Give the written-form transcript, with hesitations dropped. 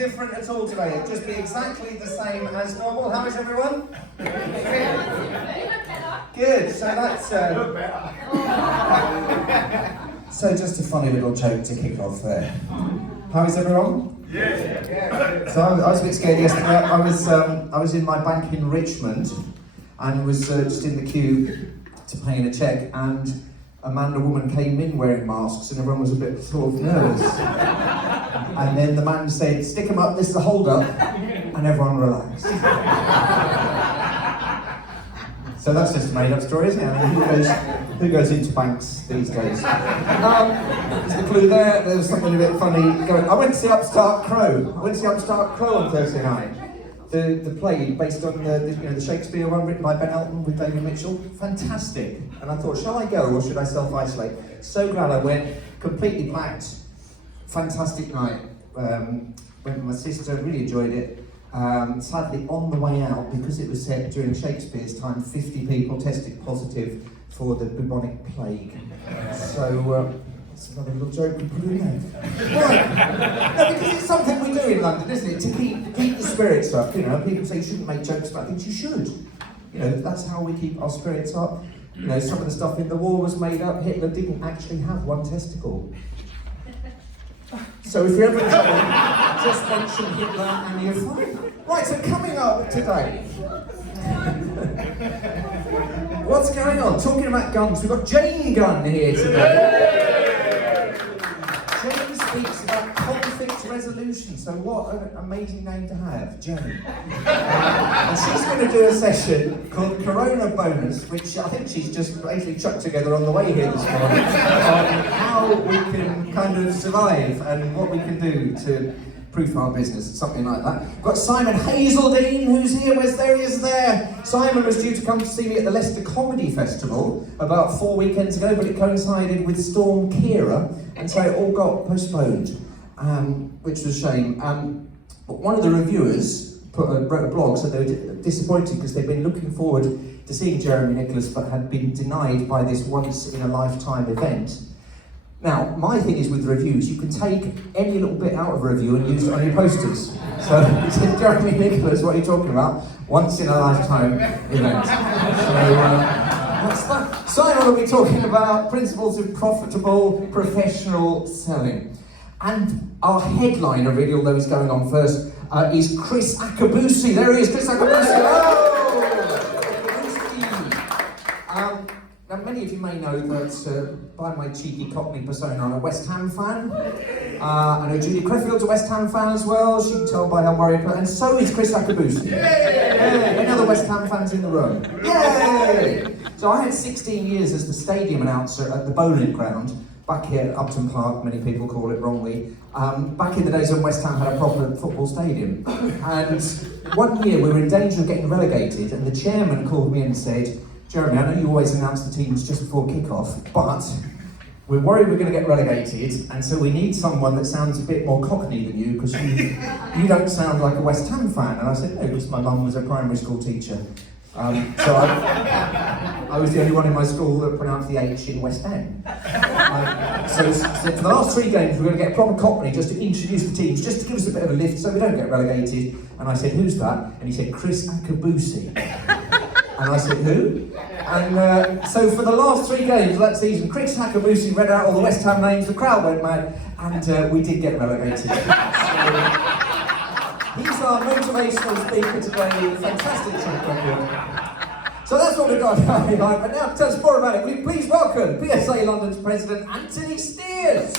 different at all today. It'll just be exactly the same as normal. How is everyone? Good. So that's. So just a funny little joke to kick off there. How is everyone? Yeah. So I was a bit scared yesterday. I was in my bank in Richmond, and was just in the queue to pay in a cheque, and a man and a woman came in wearing masks, and everyone was a bit sort of nervous. And then the man said, "Stick them up, this is a hold-up," and everyone relaxed. So that's just a made-up story, isn't it? I mean, who goes into banks these days? There's the clue there. There was something a bit funny going. I went to see Upstart Crow. On Thursday night. The play based on the Shakespeare one written by Ben Elton with David Mitchell. Fantastic. And I thought, shall I go or should I self-isolate? So glad I went. Completely packed. Fantastic night. Went with my sister. Really enjoyed it. Sadly, on the way out, because it was set during Shakespeare's time, 50 people tested positive for the bubonic plague. So, that's another little joke we put in there. Right. No, because it's something we do in London, isn't it? To keep the spirits up, you know. People say you shouldn't make jokes about things, you should. You know, that's how we keep our spirits up. You know, some of the stuff in the war was made up. Hitler didn't actually have one testicle. So if you're ever in trouble, just mention Hitler and you're fine. Right, so coming up today. What's going on? Talking about guns, we've got Jane Gunn here today. Jane speaks about conflict resolution, so what an amazing name to have, Jane. And she's going to do a session called Corona Bonus, which I think she's just basically chucked together on the way here this morning, on how we can kind of survive and what we can do to proof our business, something like that. We've got Simon Hazeldine, who's here. There he is there. Simon was due to come to see me at the Leicester Comedy Festival about 4 weekends ago, but it coincided with Storm Kira, and so it all got postponed, which was a shame. But one of the reviewers wrote a blog, so they were disappointed because they'd been looking forward to seeing Jeremy Nicholas, but had been denied by this once-in-a-lifetime event. Now, my thing is with reviews, you can take any little bit out of a review and use it on your posters. So, he said, Jeremy Nicholas, what are you talking about? Once in a lifetime event. So, what's that? Simon will be talking about principles of profitable professional selling. And our headliner, really, although he's going on first, is Chris Akabusi. There he is, Chris Akabusi. Oh! Now, many of you may know that by my cheeky Cockney persona, I'm a West Ham fan. I know Julie Creffield's a West Ham fan as well. She can tell by how worried, and so is Chris Akabusi. Yay! Any other West Ham fans in the room? Yay! So I had 16 years as the stadium announcer at the Bowling Ground, back here at Upton Park, many people call it wrongly. Back in the days when West Ham had a proper football stadium. And one year we were in danger of getting relegated, and the chairman called me and said, Jeremy, I know you always announce the teams just before kick-off, but we're worried we're going to get relegated, and so we need someone that sounds a bit more Cockney than you, because you don't sound like a West Ham fan. And I said, no, because my mum was a primary school teacher. So I was the only one in my school that pronounced the H in West End. So for the last 3 games, we're going to get a proper Cockney just to introduce the teams, just to give us a bit of a lift so we don't get relegated. And I said, who's that? And he said, Chris Akabusi. And I said, who? And so for the last 3 games of that season, Chris Akabusi read out all the West Ham names, the crowd went mad, and we did get relegated. So, he's our motivational speaker today, fantastic track record. So that's what we've got going on. And now to tell us more about it, will you please welcome PSA London's president, Anthony Steers.